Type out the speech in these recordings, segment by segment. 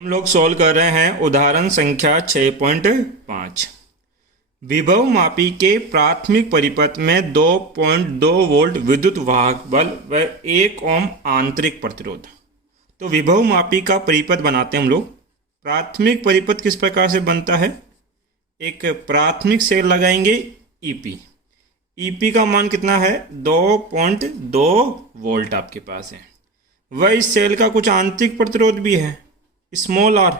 हम लोग सॉल्व कर रहे हैं उदाहरण संख्या 6.5। विभव मापी के प्राथमिक परिपथ में 2.2 वोल्ट विद्युत वाहक बल व 1 ओम आंतरिक प्रतिरोध। तो विभव मापी का परिपथ बनाते हैं हम लोग। प्राथमिक परिपथ किस प्रकार से बनता है? एक प्राथमिक सेल लगाएंगे ईपी का मान कितना है? 2.2 वोल्ट आपके पास है। वह इस सेल का कुछ आंतरिक प्रतिरोध भी है, स्मॉल आर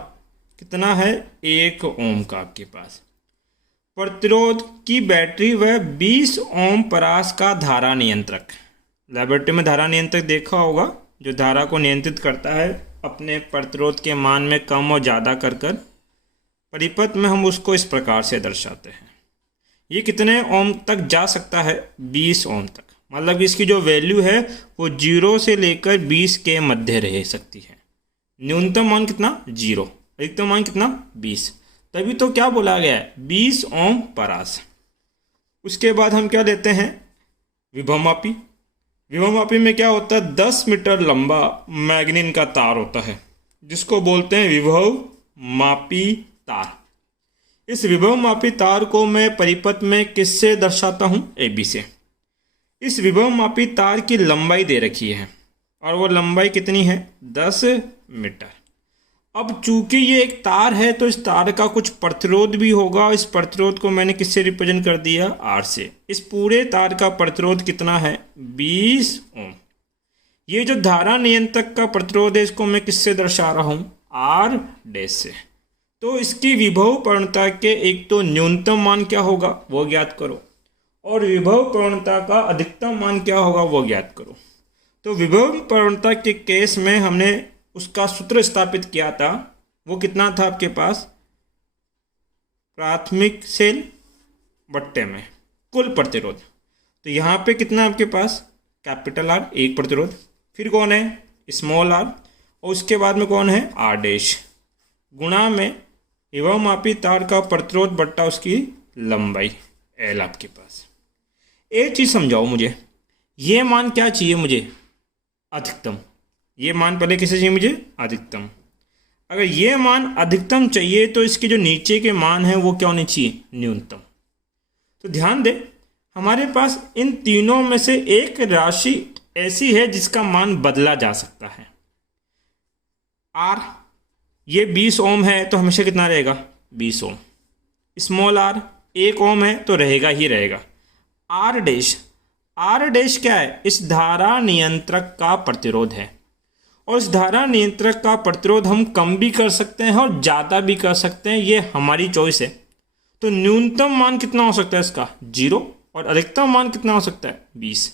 कितना है? 1 ओम का आपके पास। प्रतिरोध की बैटरी वह 20 ओम परास का धारा नियंत्रक। लैबोरेटरी में धारा नियंत्रक देखा होगा, जो धारा को नियंत्रित करता है अपने प्रतिरोध के मान में कम और ज़्यादा कर परिपथ में हम उसको इस प्रकार से दर्शाते हैं। ये कितने ओम तक जा सकता है? 20 ओम तक। मतलब इसकी जो वैल्यू है वो 0 से लेकर 20 के मध्य रह सकती है। न्यूनतम मान कितना? 0। अधिकतम मान कितना? 20। तभी तो क्या बोला गया है? 20 ओम परास। उसके बाद हम क्या लेते हैं? विभव मापी। विभव मापी में क्या होता है? 10 मीटर लंबा मैग्नीन का तार होता है, जिसको बोलते हैं विभव मापी तार। इस विभव मापी तार को मैं परिपथ में किससे दर्शाता हूं? AB से। इस विभव मापी तार की लंबाई दे रखी है और वो लंबाई कितनी है? 10 मीटर। अब चूंकि ये एक तार है तो इस तार का कुछ प्रतिरोध भी होगा। इस प्रतिरोध को मैंने किससे रिप्रेजेंट कर दिया? R से। इस पूरे तार का प्रतिरोध कितना है? 20 ओम। ये जो धारा नियंत्रक का प्रतिरोध है इसको मैं किससे दर्शा रहा हूँ? R डैश से। तो इसकी विभव प्रवणता के एक तो न्यूनतम मान क्या होगा वो ज्ञात करो, और विभव प्रवणता का अधिकतम मान क्या होगा वो ज्ञात करो। तो विभव प्रवणता के केस में हमने उसका सूत्र स्थापित किया था। वो कितना था आपके पास? प्राथमिक सेल बट्टे में कुल प्रतिरोध। तो यहाँ पे कितना आपके पास? कैपिटल R, एक प्रतिरोध। फिर कौन है? स्मॉल r, और उसके बाद में कौन है? R डैश, गुणा में विभव मापी तार का प्रतिरोध बट्टा उसकी लंबाई L आपके पास। एक चीज़ समझाओ मुझे, ये मान क्या चाहिए मुझे? अधिकतम। ये मान पहले किसे चाहिए मुझे? अधिकतम। अगर ये मान अधिकतम चाहिए तो इसके जो नीचे के मान हैं वो क्या होने चाहिए? न्यूनतम। तो ध्यान दें, हमारे पास इन तीनों में से एक राशि ऐसी है जिसका मान बदला जा सकता है। R, ये 20 ओम है तो हमेशा कितना रहेगा? 20 ओम। स्मॉल r 1 ओम है तो रहेगा ही रहेगा। R डैश, R डैश क्या है? इस धारा नियंत्रक का प्रतिरोध है, और इस धारा नियंत्रक का प्रतिरोध हम कम भी कर सकते हैं और ज़्यादा भी कर सकते हैं, ये हमारी चॉइस है। तो न्यूनतम मान कितना हो सकता है इसका? 0, और अधिकतम मान कितना हो सकता है? 20।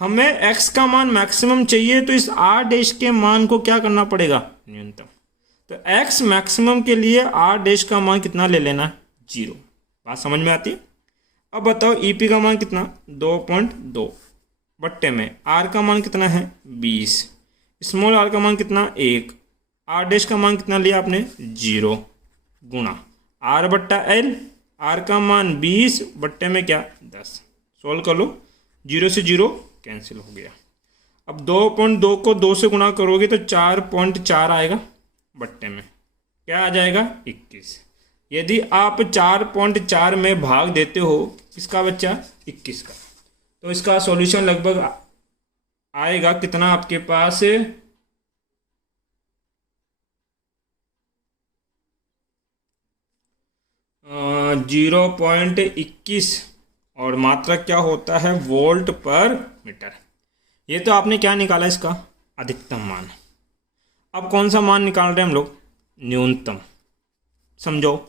हमें x का मान मैक्सिमम चाहिए तो इस R डैश के मान को क्या करना पड़ेगा? न्यूनतम। तो x मैक्सिमम के लिए R डैश का मान कितना ले लेना? 0। बात समझ में आती है? अब बताओ EP का मान कितना? 2.2 बट्टे में R का मान कितना है? 20। स्मॉल r का मान कितना? 1। R डैश का मान कितना लिया आपने? 0, गुणा R बट्टा L। R का मान 20 बट्टे में क्या? 10। सोल्व कर लो, 0 से 0 कैंसिल हो गया। अब 2.2 को 2 से गुणा करोगे तो 4.4 आएगा, बट्टे में क्या आ जाएगा? 21। यदि आप 4.4 में भाग देते हो किसका बच्चा? 21 का, तो इसका सॉल्यूशन लगभग आएगा कितना आपके पास? 0.21, और मात्रक क्या होता है? वोल्ट पर मीटर। ये तो आपने क्या निकाला? इसका अधिकतम मान। अब कौन सा मान निकाल रहे हैं हम लोग? न्यूनतम। समझो,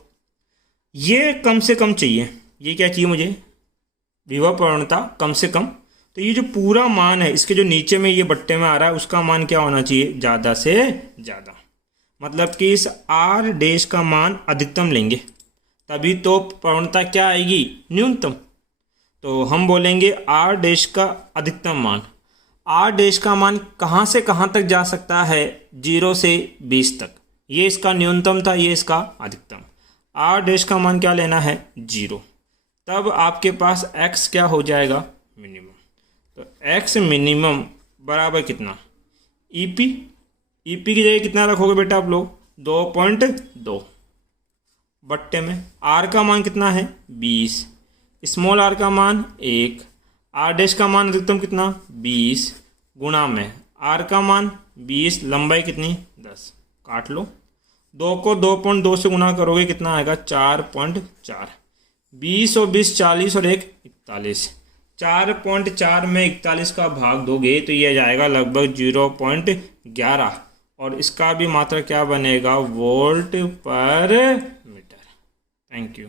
ये कम से कम चाहिए। ये क्या चाहिए मुझे? विभव प्रवणता कम से कम। तो ये जो पूरा मान है इसके जो नीचे में ये बट्टे में आ रहा है उसका मान क्या होना चाहिए? ज़्यादा से ज़्यादा। मतलब कि इस R डैश का मान अधिकतम लेंगे तभी तो प्रवणता क्या आएगी? न्यूनतम। तो हम बोलेंगे R डैश का अधिकतम मान। R डैश का मान कहाँ से कहाँ तक जा सकता है? 0 से 20 तक। ये इसका न्यूनतम था, ये इसका अधिकतम। R डैश का मान क्या लेना है? 0। तब आपके पास x क्या हो जाएगा? मिनिमम। तो x मिनिमम बराबर कितना? EP। ईपी की जगह कितना रखोगे बेटा आप लोग? 2.2 बट्टे में आर का मान कितना है 20, स्मॉल आर का मान 1, आर डैश का मान अधिकतम कितना 20 गुणा में आर का मान 20, लंबाई कितनी 10, काट लो। 2 को 2.2 से गुणा करोगे कितना आएगा 4.4, 20 और 20 40 और 1 41, 4.4 में 41 का भाग दोगे तो ये जाएगा लगभग 0.11 और इसका भी मात्रा क्या बनेगा वोल्ट पर मीटर। Thank you.